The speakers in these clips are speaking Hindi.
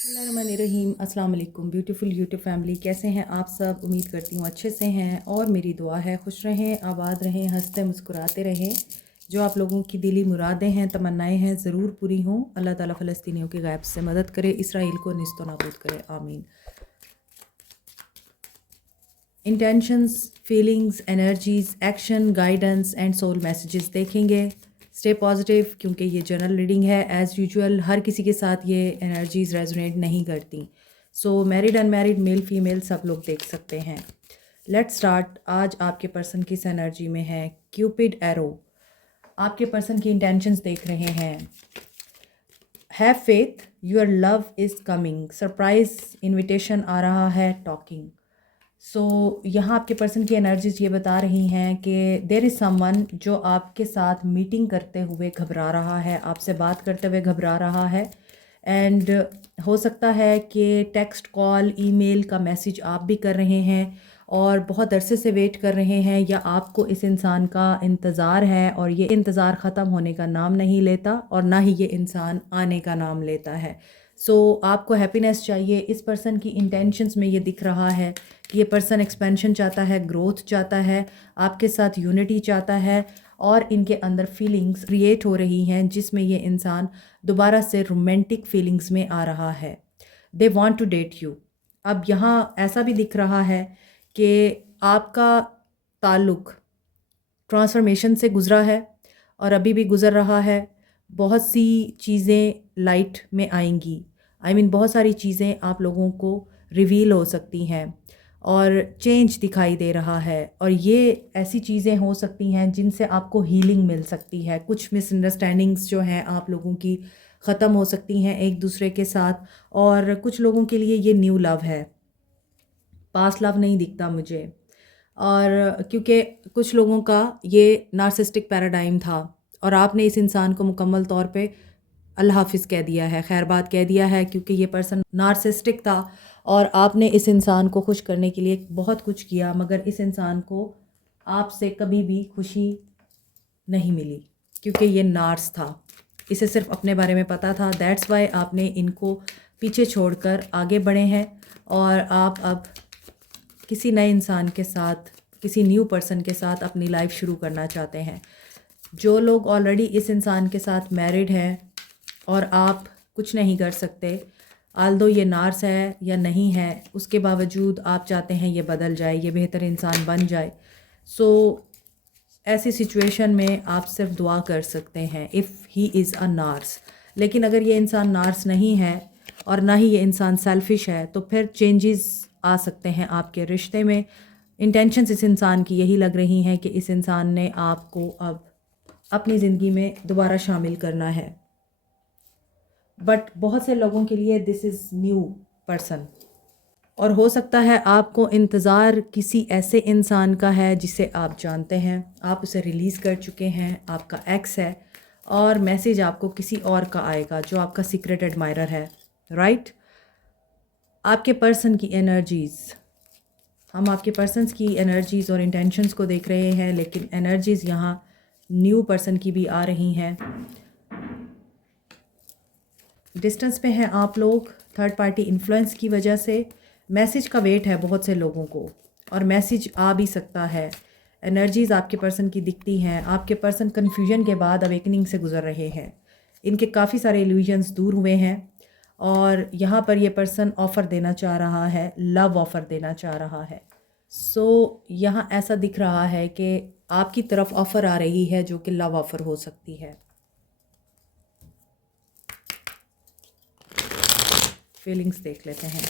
बिस्मिल्लाहिर्रहमानिर्रहीम। अस्सलाम वालेकुम ब्यूटीफुल यूट्यूब फैमिली, कैसे हैं आप सब? उम्मीद करती हूँ अच्छे से हैं और मेरी दुआ है खुश रहें, आबाद रहें, हंसते मुस्कुराते रहें। जो आप लोगों की दिली मुरादें हैं, तमन्नाएं हैं, ज़रूर पूरी हों। अल्लाह ताला फ़लस्तीनियों की गायब से मदद करे, इसराइल को निस्तो नाबूद करे, आमीन। Intentions, feelings, energies, action, guidance and soul messages देखेंगे। स्टे पॉजिटिव, क्योंकि ये जनरल रीडिंग है। एज़ यूजुअल हर किसी के साथ ये एनर्जीज रेजोनेट नहीं करती। So married unmarried, male female सब लोग देख सकते हैं। Let's start. आज आपके पर्सन किस एनर्जी में है? Cupid arrow. आपके पर्सन की इंटेंशंस देख रहे हैं। Have faith, your love is coming. Surprise invitation आ रहा है। टॉकिंग। सो यहाँ आपके पर्सन की एनर्जीज ये बता रही हैं कि देयर इज़ समवन जो आपके साथ मीटिंग करते हुए घबरा रहा है, आपसे बात करते हुए घबरा रहा है। एंड हो सकता है कि टेक्स्ट, कॉल, ईमेल का मैसेज आप भी कर रहे हैं और बहुत अरसे से वेट कर रहे हैं, या आपको इस इंसान का इंतज़ार है और ये इंतज़ार ख़त्म होने का नाम नहीं लेता और ना ही ये इंसान आने का नाम लेता है। सो आपको हैप्पीनेस चाहिए। इस पर्सन की इंटेंशंस में ये दिख रहा है कि ये पर्सन एक्सपेंशन चाहता है, ग्रोथ चाहता है, आपके साथ यूनिटी चाहता है और इनके अंदर फीलिंग्स क्रिएट हो रही हैं जिसमें ये इंसान दोबारा से रोमांटिक फीलिंग्स में आ रहा है। They want to date you. अब यहाँ ऐसा भी दिख रहा है कि आपका ताल्लुक़ ट्रांसफॉर्मेशन से गुज़रा है और अभी भी गुज़र रहा है। बहुत सी चीज़ें लाइट में आएंगी। बहुत सारी चीज़ें आप लोगों को रिवील हो सकती हैं और चेंज दिखाई दे रहा है, और ये ऐसी चीज़ें हो सकती हैं जिनसे आपको हीलिंग मिल सकती है। कुछ मिसअंडरस्टैंडिंग्स जो हैं आप लोगों की ख़त्म हो सकती हैं एक दूसरे के साथ, और कुछ लोगों के लिए ये न्यू लव है। पास्ट लव नहीं दिखता मुझे। और क्योंकि कुछ लोगों का ये नार्सिसिस्टिक पैराडाइम था और आपने इस इंसान को मुकम्मल तौर पे अल्लाह हाफिज़ कह दिया है, खैरबाद कह दिया है, क्योंकि ये पर्सन नार्सिसिस्टिक था और आपने इस इंसान को खुश करने के लिए बहुत कुछ किया, मगर इस इंसान को आपसे कभी भी खुशी नहीं मिली क्योंकि ये नार्स था। इसे सिर्फ अपने बारे में पता था। दैट्स वाई आपने इनको पीछे छोड़कर आगे बढ़े हैं और आप अब किसी नए इंसान के साथ, किसी न्यू पर्सन के साथ अपनी लाइफ शुरू करना चाहते हैं। जो लोग ऑलरेडी इस इंसान के साथ मैरिड हैं और आप कुछ नहीं कर सकते, आल्दो ये नार्स है या नहीं है, उसके बावजूद आप चाहते हैं ये बदल जाए, ये बेहतर इंसान बन जाए। सो ऐसी सिचुएशन में आप सिर्फ दुआ कर सकते हैं if he is a nurse. लेकिन अगर ये इंसान नार्स नहीं है और ना ही ये इंसान सेल्फिश है, तो फिर चेंजेस आ सकते हैं आपके रिश्ते में। इंटेंशंस इस इंसान की यही लग रही हैं कि इस इंसान ने आपको अब अपनी ज़िंदगी में दोबारा शामिल करना है। बट बहुत से लोगों के लिए दिस इज़ न्यू पर्सन, और हो सकता है आपको इंतज़ार किसी ऐसे इंसान का है जिसे आप जानते हैं, आप उसे रिलीज़ कर चुके हैं, आपका एक्स है, और मैसेज आपको किसी और का आएगा जो आपका सीक्रेट एडमायरर है। राइट? आपके पर्सन की एनर्जीज़, हम आपके पर्सन्स की एनर्जीज़ और इंटेंशंस को देख रहे हैं, लेकिन एनर्जीज़ यहाँ न्यू पर्सन की भी आ रही हैं। डिस्टेंस पे हैं आप लोग थर्ड पार्टी इन्फ्लुएंस की वजह से। मैसेज का वेट है बहुत से लोगों को और मैसेज आ भी सकता है। एनर्जीज़ आपके पर्सन की दिखती हैं। आपके पर्सन कन्फ्यूजन के बाद अवेकनिंग से गुजर रहे हैं। इनके काफ़ी सारे इल्यूजन्स दूर हुए हैं और यहाँ पर ये पर्सन ऑफ़र देना चाह रहा है, लव ऑफ़र देना चाह रहा है। सो यहाँ ऐसा दिख रहा है कि आपकी तरफ ऑफ़र आ रही है जो कि लव ऑफ़र हो सकती है। फीलिंग्स देख लेते हैं।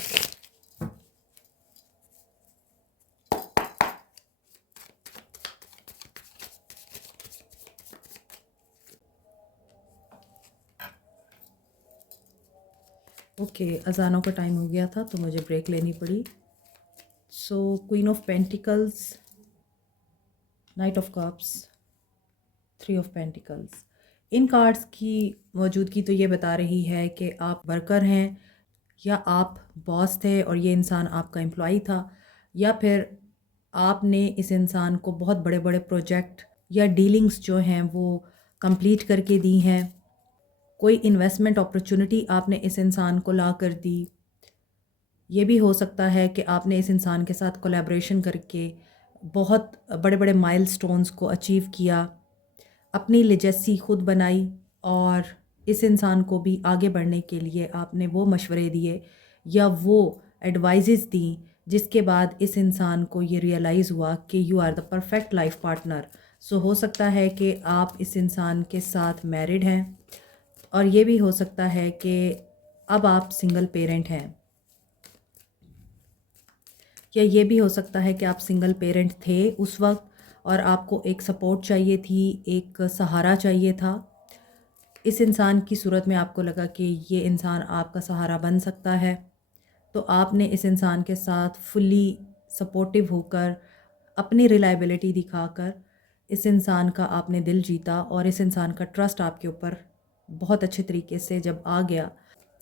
ओके, अजानों का टाइम हो गया था तो मुझे ब्रेक लेनी पड़ी। सो queen of pentacles, night of cups, three of pentacles. In cards की मौजूदगी तो ये बता रही है कि आप वर्कर हैं, या आप बॉस थे और ये इंसान आपका एम्प्लॉई था, या फिर आपने इस इंसान को बहुत बड़े बड़े प्रोजेक्ट या डीलिंग्स जो हैं वो कंप्लीट करके दी हैं। कोई इन्वेस्टमेंट अपॉर्चुनिटी आपने इस इंसान को ला कर दी। ये भी हो सकता है कि आपने इस इंसान के साथ कोलैबोरेशन करके बहुत बड़े बड़े माइलस्टोन्स को अचीव किया, अपनी लेजेसी खुद बनाई और इस इंसान को भी आगे बढ़ने के लिए आपने वो मशवरे दिए या वो एडवाइजेस दी जिसके बाद इस इंसान को ये रियलाइज़ हुआ कि you are the perfect life partner. So हो सकता है कि आप इस इंसान के साथ मैरिड हैं और ये भी हो सकता है कि अब आप सिंगल पेरेंट हैं, या ये भी हो सकता है कि आप सिंगल पेरेंट थे उस वक्त और आपको एक सपोर्ट चाहिए थी, एक सहारा चाहिए था। इस इंसान की सूरत में आपको लगा कि ये इंसान आपका सहारा बन सकता है, तो आपने इस इंसान के साथ फुल्ली सपोर्टिव होकर अपनी रिलायबिलिटी दिखाकर इस इंसान का आपने दिल जीता और इस इंसान का ट्रस्ट आपके ऊपर बहुत अच्छे तरीके से जब आ गया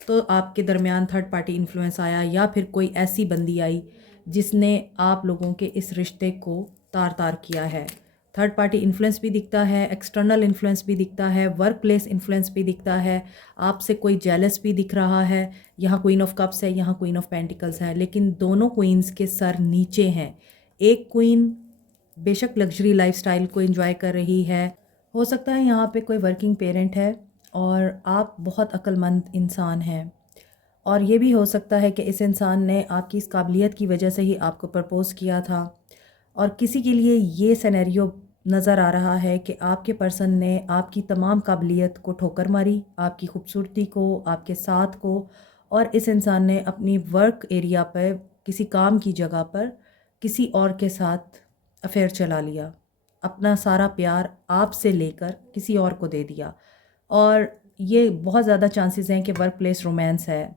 तो आपके दरमियान थर्ड पार्टी इन्फ्लुएंस आया या फिर कोई ऐसी बंदी आई जिसने आप लोगों के इस रिश्ते को तार तार किया है। थर्ड पार्टी इन्फ्लुएंस भी दिखता है, एक्सटर्नल इन्फ्लुएंस भी दिखता है, वर्क प्लेस इन्फ्लुएंस भी दिखता है, आपसे कोई जेलस भी दिख रहा है। यहाँ क्वीन ऑफ कप्स है, यहाँ क्वीन ऑफ पेंटिकल्स है, लेकिन दोनों क्वींस के सर नीचे हैं। एक क्वीन बेशक लग्जरी लाइफस्टाइल को एंजॉय कर रही है, हो सकता है यहाँ पे कोई वर्किंग पेरेंट है और आप बहुत अक्लमंद इंसान हैं, और ये भी हो सकता है कि इस इंसान ने आपकी इस काबिलियत की वजह से ही आपको प्रपोज़ किया था। और किसी के लिए ये सिनेरियो नज़र आ रहा है कि आपके पर्सन ने आपकी तमाम काबिलियत को ठोकर मारी, आपकी खूबसूरती को, आपके साथ को, और इस इंसान ने अपनी वर्क एरिया पर किसी काम की जगह पर किसी और के साथ अफेयर चला लिया, अपना सारा प्यार आपसे लेकर किसी और को दे दिया। और ये बहुत ज़्यादा चांसेस हैं कि वर्क प्लेस रोमांस है,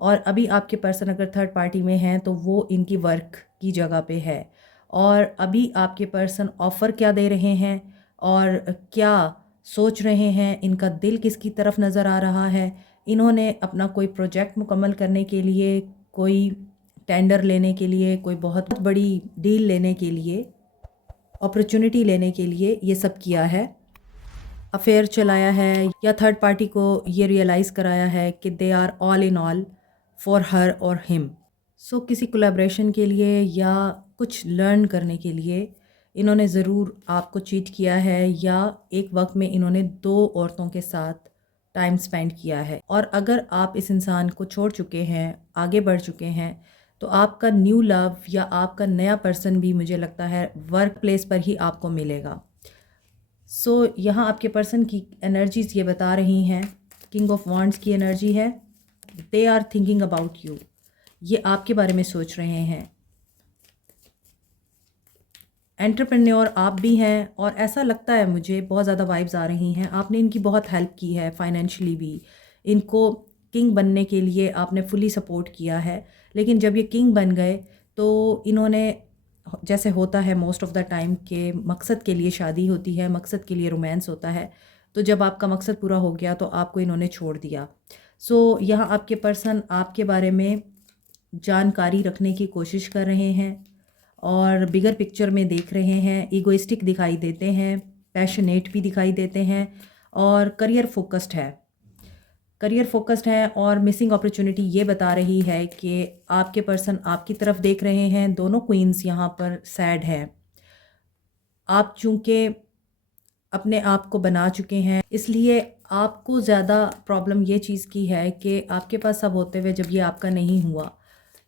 और अभी आपके पर्सन अगर थर्ड पार्टी में हैं तो वो इनकी वर्क की जगह पे है, और अभी आपके पर्सन ऑफ़र क्या दे रहे हैं और क्या सोच रहे हैं, इनका दिल किसकी तरफ नज़र आ रहा है। इन्होंने अपना कोई प्रोजेक्ट मुकम्मल करने के लिए, कोई टेंडर लेने के लिए, कोई बहुत बड़ी डील लेने के लिए, अपॉर्चुनिटी लेने के लिए ये सब किया है, अफेयर चलाया है, या थर्ड पार्टी को ये रियलाइज़ कराया है कि they are all in all for her और हिम। सो किसी कोलैबोरेशन के लिए या कुछ लर्न करने के लिए इन्होंने ज़रूर आपको चीट किया है, या एक वक्त में इन्होंने दो औरतों के साथ टाइम स्पेंड किया है। और अगर आप इस इंसान को छोड़ चुके हैं, आगे बढ़ चुके हैं, तो आपका न्यू लव या आपका नया पर्सन भी मुझे लगता है वर्क प्लेस पर ही आपको मिलेगा। सो यहाँ आपके पर्सन की एनर्जीज़ ये बता रही हैं, किंग ऑफ वॉन्ड्स की एनर्जी है, they are thinking about you, ये आपके बारे में सोच रहे हैं। एंटरप्रेन्योर आप भी हैं, और ऐसा लगता है मुझे, बहुत ज़्यादा वाइब्स आ रही हैं, आपने इनकी बहुत हेल्प की है फाइनेंशियली भी, इनको किंग बनने के लिए आपने फुली सपोर्ट किया है। लेकिन जब ये किंग बन गए तो इन्होंने, जैसे होता है मोस्ट ऑफ़ द टाइम के मकसद के लिए शादी होती है, मकसद के लिए रोमांस होता है, तो जब आपका मकसद पूरा हो गया तो आपको इन्होंने छोड़ दिया। सो यहाँ आपके पर्सन आपके बारे में जानकारी रखने की कोशिश कर रहे हैं और बिगर पिक्चर में देख रहे हैं, ईगोइस्टिक दिखाई देते हैं, पैशनेट भी दिखाई देते हैं, और करियर फोकस्ड है। और मिसिंग अपॉर्चुनिटी ये बता रही है कि आपके पर्सन आपकी तरफ देख रहे हैं। दोनों क्वींस यहाँ पर सैड हैं। आप चूँकि अपने आप को बना चुके हैं, इसलिए आपको ज़्यादा प्रॉब्लम ये चीज़ की है कि आपके पास सब होते हुए जब ये आपका नहीं हुआ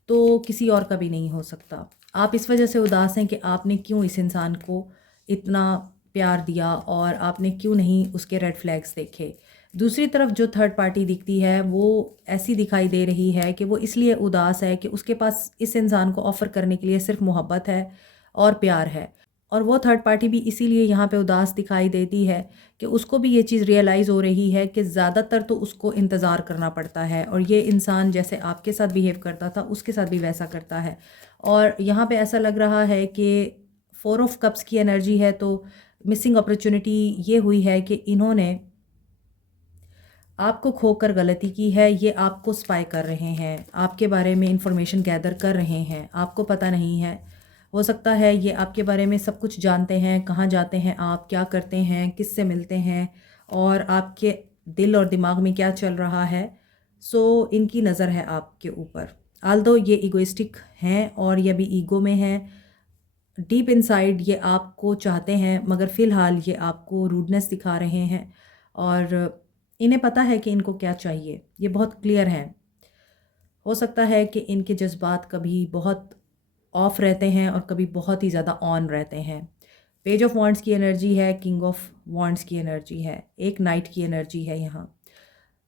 तो किसी और का भी नहीं हो सकता। आप इस वजह से उदास हैं कि आपने क्यों इस इंसान को इतना प्यार दिया और आपने क्यों नहीं उसके रेड फ्लैग्स देखे। दूसरी तरफ जो थर्ड पार्टी दिखती है वो ऐसी दिखाई दे रही है कि वो इसलिए उदास है कि उसके पास इस इंसान को ऑफ़र करने के लिए सिर्फ मोहब्बत है और प्यार है, और वो थर्ड पार्टी भी इसीलिए यहाँ पे उदास दिखाई देती है कि उसको भी ये चीज़ रियलाइज़ हो रही है कि ज़्यादातर तो उसको इंतज़ार करना पड़ता है, और ये इंसान जैसे आपके साथ बिहेव करता था उसके साथ भी वैसा करता है। और यहाँ पे ऐसा लग रहा है कि 4 ऑफ कप्स की एनर्जी है, तो मिसिंग अपॉर्चुनिटी ये हुई है कि इन्होंने आपको खोकर गलती की है। ये आपको स्पाई कर रहे हैं, आपके बारे में इंफॉर्मेशन गैदर कर रहे हैं, आपको पता नहीं है। हो सकता है ये आपके बारे में सब कुछ जानते हैं, कहाँ जाते हैं आप, क्या करते हैं, किससे मिलते हैं, और आपके दिल और दिमाग में क्या चल रहा है। सो इनकी नज़र है आपके ऊपर। आल्दो ये इगोइस्टिक हैं और ये भी ईगो में हैं, डीप इनसाइड ये आपको चाहते हैं, मगर फ़िलहाल ये आपको रूडनेस दिखा रहे हैं और इन्हें पता है कि इनको क्या चाहिए, ये बहुत क्लियर हैं। हो सकता है कि इनके जज्बात कभी बहुत ऑफ रहते हैं और कभी बहुत ही ज़्यादा ऑन रहते हैं। पेज ऑफ वांड्स की एनर्जी है, किंग ऑफ वांड्स की एनर्जी है, एक नाइट की एनर्जी है यहाँ।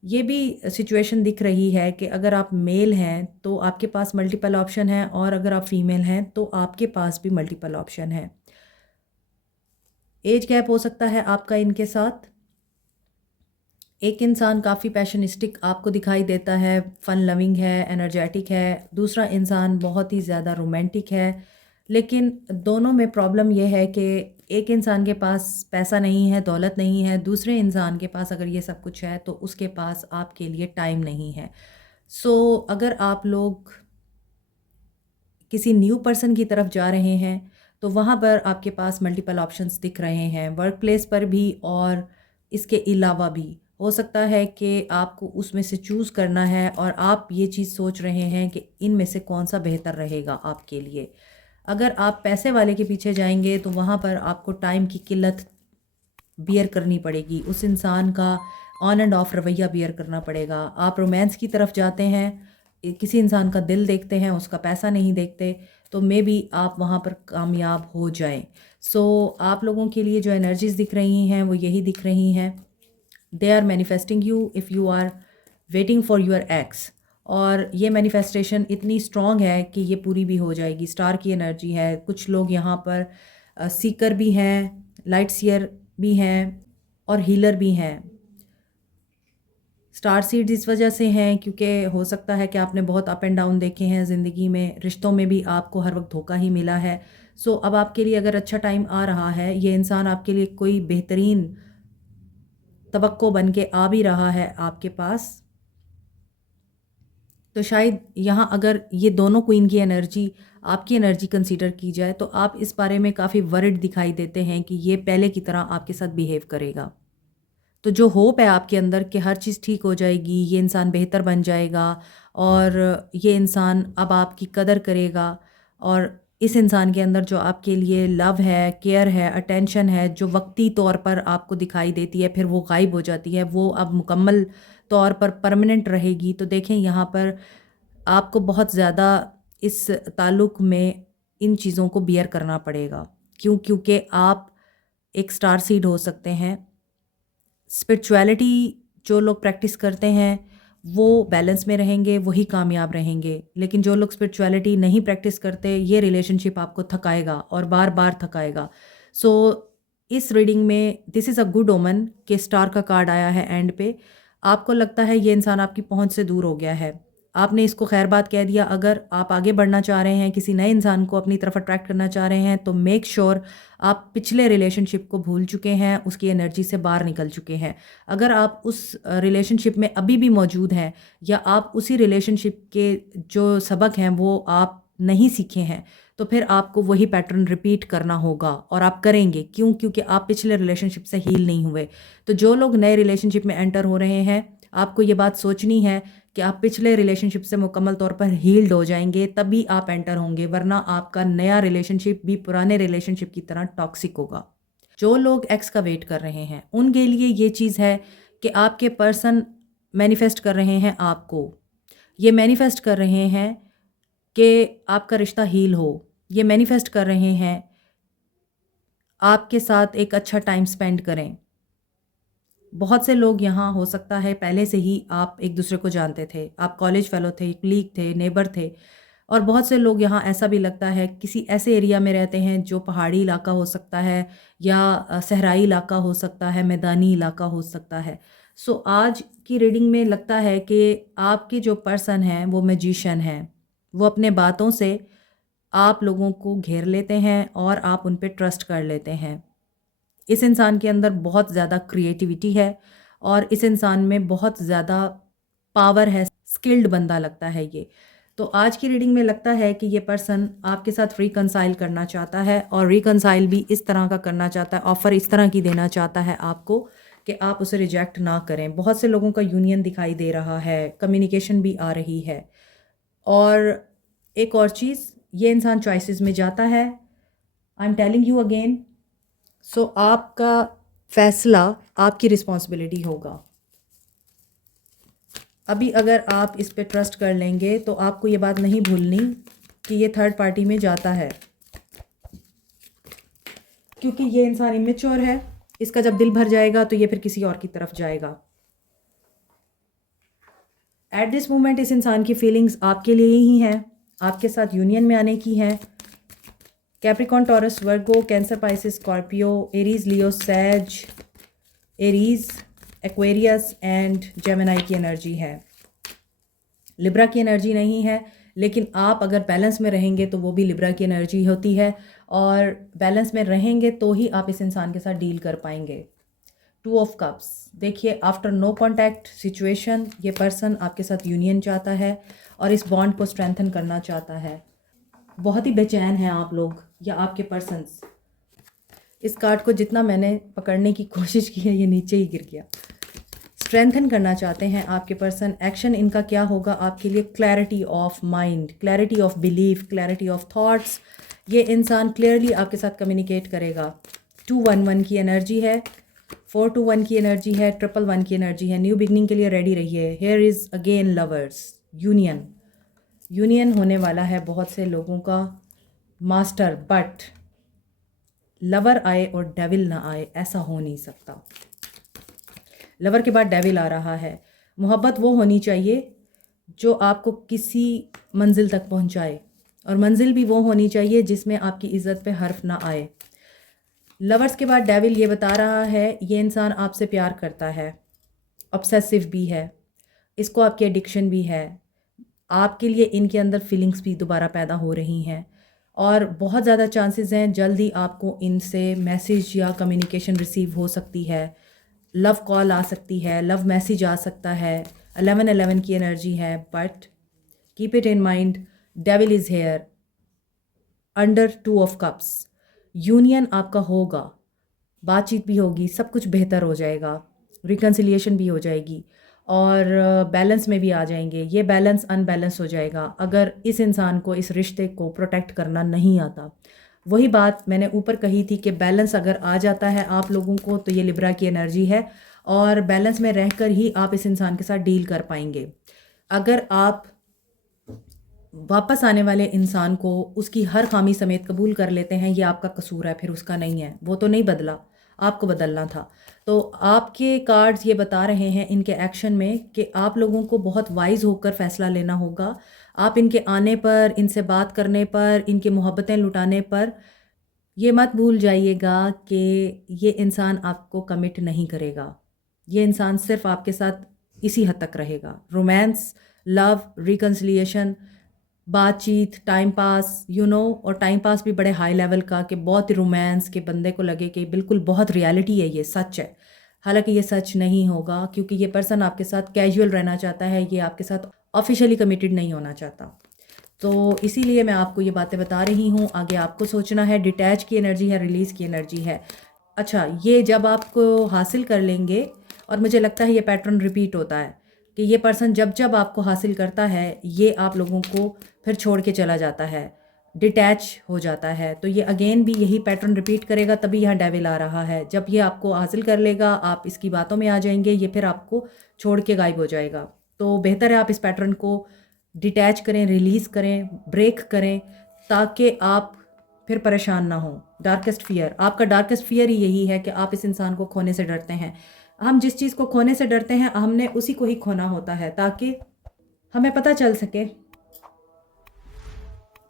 ये भी सिचुएशन दिख रही है कि अगर आप मेल हैं तो आपके पास मल्टीपल ऑप्शन है और अगर आप फीमेल हैं तो आपके पास भी मल्टीपल ऑप्शन है। एज गैप हो सकता है आपका इनके साथ। एक इंसान काफ़ी पैशनिस्टिक आपको दिखाई देता है, फ़न लविंग है, एनर्जेटिक है। दूसरा इंसान बहुत ही ज़्यादा रोमांटिक है। लेकिन दोनों में प्रॉब्लम यह है कि एक इंसान के पास पैसा नहीं है, दौलत नहीं है, दूसरे इंसान के पास अगर ये सब कुछ है तो उसके पास आपके लिए टाइम नहीं है। सो अगर आप लोग किसी न्यू पर्सन की तरफ जा रहे हैं तो वहाँ पर आपके पास मल्टीपल ऑप्शंस दिख रहे हैं, वर्क प्लेस पर भी और इसके अलावा भी। हो सकता है कि आपको उसमें से चूज़ करना है और आप ये चीज़ सोच रहे हैं कि इनमें से कौन सा बेहतर रहेगा आपके लिए। अगर आप पैसे वाले के पीछे जाएंगे तो वहाँ पर आपको टाइम की किल्लत बियर करनी पड़ेगी, उस इंसान का ऑन एंड ऑफ रवैया बियर करना पड़ेगा। आप रोमांस की तरफ जाते हैं, किसी इंसान का दिल देखते हैं, उसका पैसा नहीं देखते, तो मे बी आप वहाँ पर कामयाब हो जाएं। सो आप लोगों के लिए जो एनर्जीज़ दिख रही हैं वो यही दिख रही हैं, they are manifesting you if you are waiting for your ex. और ये मैनिफेस्टेशन इतनी स्ट्रॉन्ग है कि ये पूरी भी हो जाएगी। स्टार की एनर्जी है, कुछ लोग यहाँ पर सीकर भी हैं, लाइट सीयर भी हैं और हीलर भी हैं। स्टार सीड्स इस वजह से हैं क्योंकि हो सकता है कि आपने बहुत अप एंड डाउन देखे हैं ज़िंदगी में, रिश्तों में भी आपको हर वक्त धोखा ही मिला है। सो अब आपके लिए अगर अच्छा टाइम आ रहा है, ये इंसान आपके लिए कोई बेहतरीन तवक्को बन के आ भी रहा है आपके पास, तो शायद यहाँ अगर ये दोनों क्वीन की एनर्जी आपकी एनर्जी कंसीडर की जाए तो आप इस बारे में काफ़ी वरिड दिखाई देते हैं कि ये पहले की तरह आपके साथ बिहेव करेगा। तो जो होप है आपके अंदर कि हर चीज़ ठीक हो जाएगी, ये इंसान बेहतर बन जाएगा और ये इंसान अब आपकी कदर करेगा और इस इंसान के अंदर जो आपके लिए लव है, केयर है, अटेंशन है, जो वक्ती तौर पर आपको दिखाई देती है फिर वो गायब हो जाती है, वो अब मुकम्मल तौर पर परमानेंट रहेगी। तो देखें यहाँ पर आपको बहुत ज़्यादा इस ताल्लुक़ में इन चीज़ों को बियर करना पड़ेगा। क्यों? क्योंकि आप एक स्टार सीड हो सकते हैं। स्पिरिचुअलिटी जो लोग प्रैक्टिस करते हैं वो बैलेंस में रहेंगे, वही कामयाब रहेंगे। लेकिन जो लोग स्पिरिचुअलिटी नहीं प्रैक्टिस करते, ये रिलेशनशिप आपको थकाएगा और बार बार थकाएगा। सो इस रीडिंग में दिस इज़ अ गुड ओमन कि स्टार का कार्ड आया है एंड पे। आपको लगता है ये इंसान आपकी पहुंच से दूर हो गया है, आपने इसको खैर बात कह दिया। अगर आप आगे बढ़ना चाह रहे हैं, किसी नए इंसान को अपनी तरफ अट्रैक्ट करना चाह रहे हैं, तो मेक श्योर आप पिछले रिलेशनशिप को भूल चुके हैं, उसकी एनर्जी से बाहर निकल चुके हैं। अगर आप उस रिलेशनशिप में अभी भी मौजूद हैं या आप उसी रिलेशनशिप के जो सबक हैं वो आप नहीं सीखे हैं, तो फिर आपको वही पैटर्न रिपीट करना होगा और आप करेंगे। क्यों? क्योंकि आप पिछले रिलेशनशिप से हील नहीं हुए। तो जो लोग नए रिलेशनशिप में एंटर हो रहे हैं, आपको ये बात सोचनी है कि आप पिछले रिलेशनशिप से मुकम्मल तौर पर हील्ड हो जाएंगे, तभी आप एंटर होंगे, वरना आपका नया रिलेशनशिप भी पुराने रिलेशनशिप की तरह टॉक्सिक होगा। जो लोग एक्स का वेट कर रहे हैं उनके लिए ये चीज़ है कि आपके पर्सन मैनिफेस्ट कर रहे हैं आपको, ये मैनिफेस्ट कर रहे हैं कि आपका रिश्ता हील हो, ये मैनिफेस्ट कर रहे हैं आपके साथ एक अच्छा टाइम स्पेंड करें। बहुत से लोग यहाँ हो सकता है पहले से ही आप एक दूसरे को जानते थे, आप कॉलेज फेलो थे, क्लीग थे, नेबर थे। और बहुत से लोग यहाँ ऐसा भी लगता है किसी ऐसे एरिया में रहते हैं जो पहाड़ी इलाका हो सकता है या सहराई इलाका हो सकता है, मैदानी इलाका हो सकता है। सो आज की रीडिंग में लगता है कि आपके जो पर्सन हैं वो मैजिशियन हैं, वो अपने बातों से आप लोगों को घेर लेते हैं और आप उन पे ट्रस्ट कर लेते हैं। इस इंसान के अंदर बहुत ज़्यादा क्रिएटिविटी है और इस इंसान में बहुत ज़्यादा पावर है, स्किल्ड बंदा लगता है ये। तो आज की रीडिंग में लगता है कि ये पर्सन आपके साथ रिकंसाइल करना चाहता है और रिकंसाइल भी इस तरह का करना चाहता है, ऑफ़र इस तरह की देना चाहता है आपको कि आप उसे रिजेक्ट ना करें। बहुत से लोगों का यूनियन दिखाई दे रहा है, कम्युनिकेशन भी आ रही है। और एक और चीज़, ये इंसान चॉइसेस में जाता है। I am telling you again, so आपका फ़ैसला आपकी रिस्पॉन्सिबिलिटी होगा। अभी अगर आप इस पे ट्रस्ट कर लेंगे तो आपको ये बात नहीं भूलनी कि ये थर्ड पार्टी में जाता है, क्योंकि ये इंसान इमेच्योर है। इसका जब दिल भर जाएगा तो ये फिर किसी और की तरफ जाएगा। एट दिस मोमेंट इस इंसान की फीलिंग्स आपके लिए ही हैं, आपके साथ यूनियन में आने की हैं। Capricorn, Taurus, Virgo, Cancer, Pisces, Scorpio, Aries, Leo, Sag, Aries, Aquarius and Gemini की एनर्जी है। लिब्रा की एनर्जी नहीं है, लेकिन आप अगर बैलेंस में रहेंगे तो वो भी लिब्रा की एनर्जी होती है, और बैलेंस में रहेंगे तो ही आप इस इंसान के साथ डील कर पाएंगे। 2 ऑफ कप्स, देखिए आफ्टर नो कॉन्टैक्ट सिचुएशन ये पर्सन आपके साथ यूनियन चाहता है और इस बॉन्ड को स्ट्रेंथन करना चाहता है। बहुत ही बेचैन हैं आप लोग या आपके पर्सन्स। इस कार्ड को जितना मैंने पकड़ने की कोशिश की है ये नीचे ही गिर गया। स्ट्रेंथन करना चाहते हैं आपके पर्सन। एक्शन इनका क्या होगा आपके लिए? Clarity of mind, clarity of belief, clarity of thoughts. ये इंसान क्लियरली आपके साथ कम्युनिकेट करेगा। 211 की एनर्जी है, 421 की एनर्जी है, 111 की एनर्जी है। न्यू बिगनिंग के लिए रेडी रहिए। Here is again lovers, union होने वाला है बहुत से लोगों का, मास्टर। बट लवर आए और डेविल ना आए, ऐसा हो नहीं सकता। लवर के बाद डेविल आ रहा है। मोहब्बत वो होनी चाहिए जो आपको किसी मंजिल तक पहुंचाए, और मंजिल भी वो होनी चाहिए जिसमें आपकी इज़्ज़त पे हर्फ ना आए। लवर्स के बाद डेविल ये बता रहा है ये इंसान आपसे प्यार करता है, ऑब्सेसिव भी है, इसको आपकी एडिक्शन भी है। आपके लिए इनके अंदर फीलिंग्स भी दोबारा पैदा हो रही हैं, और बहुत ज़्यादा चांसेस हैं जल्दी आपको इनसे मैसेज या कम्युनिकेशन रिसीव हो सकती है। लव कॉल आ सकती है, लव मैसेज आ सकता है। 1111 की एनर्जी है। But keep it in mind, devil is here under 2 of cups. Union आपका होगा, बातचीत भी होगी, सब कुछ बेहतर हो जाएगा, रिकन्सिलिएशन भी हो जाएगी, और बैलेंस में भी आ जाएंगे। ये बैलेंस अनबैलेंस हो जाएगा अगर इस इंसान को इस रिश्ते को प्रोटेक्ट करना नहीं आता। वही बात मैंने ऊपर कही थी कि बैलेंस अगर आ जाता है आप लोगों को तो ये लिब्रा की एनर्जी है, और बैलेंस में रहकर ही आप इस इंसान के साथ डील कर पाएंगे। अगर आप वापस आने वाले इंसान को उसकी हर खामी समेत कबूल कर लेते हैं, ये आपका कसूर है, फिर उसका नहीं है। वो तो नहीं बदला, आपको बदलना था। तो आपके कार्ड्स ये बता रहे हैं इनके एक्शन में कि आप लोगों को बहुत वाइज होकर फैसला लेना होगा। आप इनके आने पर, इनसे बात करने पर, इनकी मोहब्बतें लुटाने पर ये मत भूल जाइएगा कि ये इंसान आपको कमिट नहीं करेगा। ये इंसान सिर्फ आपके साथ इसी हद तक रहेगा। रोमांस, लव, रिकन्सिलिएशन, बातचीत, टाइम पास, और टाइम पास भी बड़े हाई लेवल का, कि बहुत रोमांस के बंदे को लगे कि बिल्कुल बहुत रियलिटी है, ये सच है। हालांकि ये सच नहीं होगा, क्योंकि ये पर्सन आपके साथ कैजुअल रहना चाहता है, ये आपके साथ ऑफिशियली कमिटेड नहीं होना चाहता। तो इसीलिए मैं आपको ये बातें बता रही हूँ। आगे आपको सोचना है। डिटैच की एनर्जी है, रिलीज़ की एनर्जी है। अच्छा, ये जब आपको हासिल कर लेंगे, और मुझे लगता है ये पैटर्न रिपीट होता है कि ये पर्सन जब जब आपको हासिल करता है ये आप लोगों को फिर छोड़ के चला जाता है, डिटैच हो जाता है। तो ये अगेन भी यही पैटर्न रिपीट करेगा, तभी यहाँ डेविल आ रहा है। जब ये आपको हासिल कर लेगा, आप इसकी बातों में आ जाएंगे, ये फिर आपको छोड़ के गायब हो जाएगा। तो बेहतर है आप इस पैटर्न को डिटैच करें, रिलीज़ करें, ब्रेक करें, ताकि आप फिर परेशान ना हो। डार्केस्ट फियर, आपका डार्केस्ट फियर ही यही है कि आप इस इंसान को खोने से डरते हैं। हम जिस चीज़ को खोने से डरते हैं हमने उसी को ही खोना होता है, ताकि हमें पता चल सके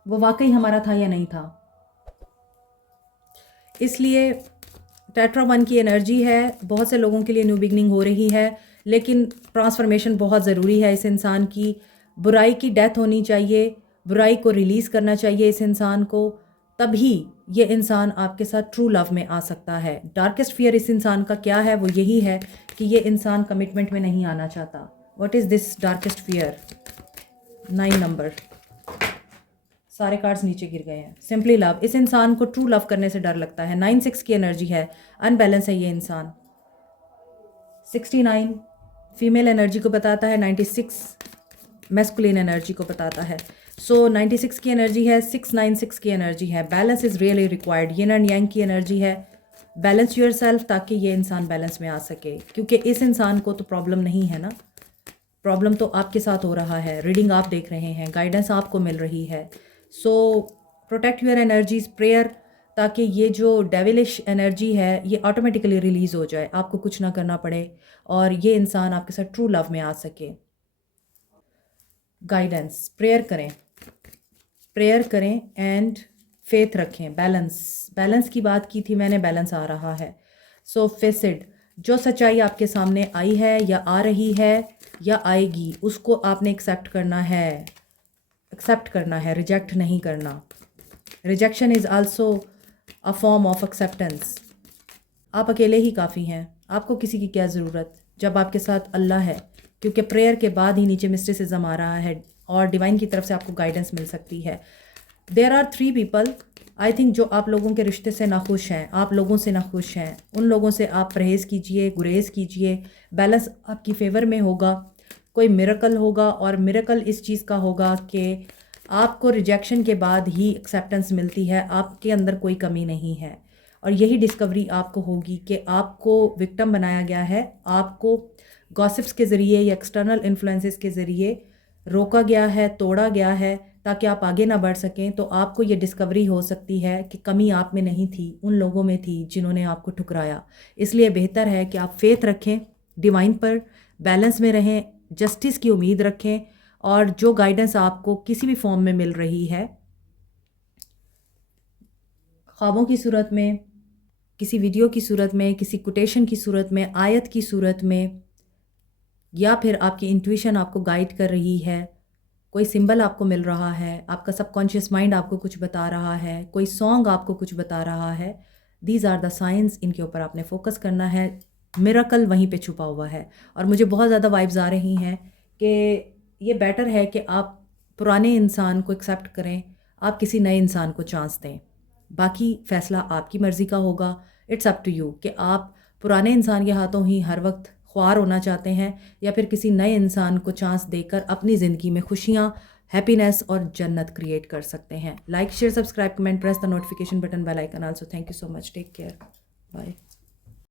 वो वाकई हमारा था या नहीं था। इसलिए टेट्रा 1 की एनर्जी है। बहुत से लोगों के लिए न्यू बिगनिंग हो रही है, लेकिन ट्रांसफॉर्मेशन बहुत ज़रूरी है। इस इंसान की बुराई की डेथ होनी चाहिए, बुराई को रिलीज़ करना चाहिए इस इंसान को, तभी ये इंसान आपके साथ ट्रू लव में आ सकता है। डार्केस्ट फियर इस इंसान का क्या है? वो यही है कि ये इंसान कमिटमेंट में नहीं आना चाहता। What is this darkest fear? 9 number, सारे कार्ड्स नीचे गिर गए हैं। सिंपली लव, इस इंसान को ट्रू लव करने से डर लगता है। 9-6 की एनर्जी है, अनबैलेंस है ये इंसान। 69 फीमेल एनर्जी को बताता है, 96 मैस्कुलिन एनर्जी को बताता है। सो 96 की एनर्जी है, 696 की एनर्जी है। Balance is really required. Yin and yang की एनर्जी है। बैलेंस योर सेल्फ, ताकि ये इंसान बैलेंस में आ सके, क्योंकि इस इंसान को तो प्रॉब्लम नहीं है ना, प्रॉब्लम तो आपके साथ हो रहा है। रीडिंग आप देख रहे हैं, गाइडेंस आपको मिल रही है। सो प्रोटेक्ट योर एनर्जीज, प्रेयर, ताकि ये जो डेविलिश एनर्जी है ये ऑटोमेटिकली रिलीज़ हो जाए, आपको कुछ ना करना पड़े और ये इंसान आपके साथ ट्रू लव में आ सके। गाइडेंस, प्रेयर करें एंड फेथ रखें। बैलेंस की बात की थी मैंने, बैलेंस आ रहा है। सो फेसिड, जो सच्चाई आपके सामने आई है या आ रही है या आएगी, उसको आपने एक्सेप्ट करना है, रिजेक्ट नहीं करना। Rejection is also a form of acceptance. आप अकेले ही काफ़ी हैं, आपको किसी की क्या ज़रूरत जब आपके साथ अल्लाह है, क्योंकि प्रेयर के बाद ही नीचे मिस्टिसिज्म आ रहा है और डिवाइन की तरफ से आपको गाइडेंस मिल सकती है। There are 3 people I think जो आप लोगों के रिश्ते से नाखुश हैं, आप लोगों से नाखुश हैं। उन लोगों से आप परहेज़ कीजिए, गुरेज़ कीजिए। बैलेंस आपकी फ़ेवर में होगा, कोई मिरेकल होगा और मिरेकल इस चीज़ का होगा कि आपको रिजेक्शन के बाद ही एक्सेप्टेंस मिलती है, आपके अंदर कोई कमी नहीं है। और यही डिस्कवरी आपको होगी कि आपको विक्टिम बनाया गया है, आपको गॉसिप्स के ज़रिए या एक्सटर्नल इन्फ्लुएंसेस के ज़रिए रोका गया है, तोड़ा गया है, ताकि आप आगे ना बढ़ सकें। तो आपको ये डिस्कवरी हो सकती है कि कमी आप में नहीं थी, उन लोगों में थी जिन्होंने आपको ठुकराया। इसलिए बेहतर है कि आप फेथ रखें डिवाइन पर, बैलेंस में रहें, जस्टिस की उम्मीद रखें और जो गाइडेंस आपको किसी भी फॉर्म में मिल रही है, ख्वाबों की सूरत में, किसी वीडियो की सूरत में, किसी कोटेशन की सूरत में, आयत की सूरत में, या फिर आपकी इंट्यूशन आपको गाइड कर रही है, कोई सिंबल आपको मिल रहा है, आपका सबकॉन्शियस माइंड आपको कुछ बता रहा है, कोई सॉन्ग आपको कुछ बता रहा है, दीज आर द साइंस। इनके ऊपर आपने फोकस करना है। मिरेकल वहीं पे छुपा हुआ है। और मुझे बहुत ज़्यादा वाइब्स आ रही हैं कि ये बेटर है कि आप पुराने इंसान को एक्सेप्ट करें, आप किसी नए इंसान को चांस दें। बाकी फ़ैसला आपकी मर्ज़ी का होगा। इट्स अप टू यू कि आप पुराने इंसान के हाथों ही हर वक्त ख्वार होना चाहते हैं या फिर किसी नए इंसान को चांस देकर अपनी ज़िंदगी में खुशियाँ, हैप्पीनेस और जन्नत क्रिएट कर सकते हैं। Like, share, subscribe, comment, press the notification button, bell icon. Also thank you so much, take care, bye.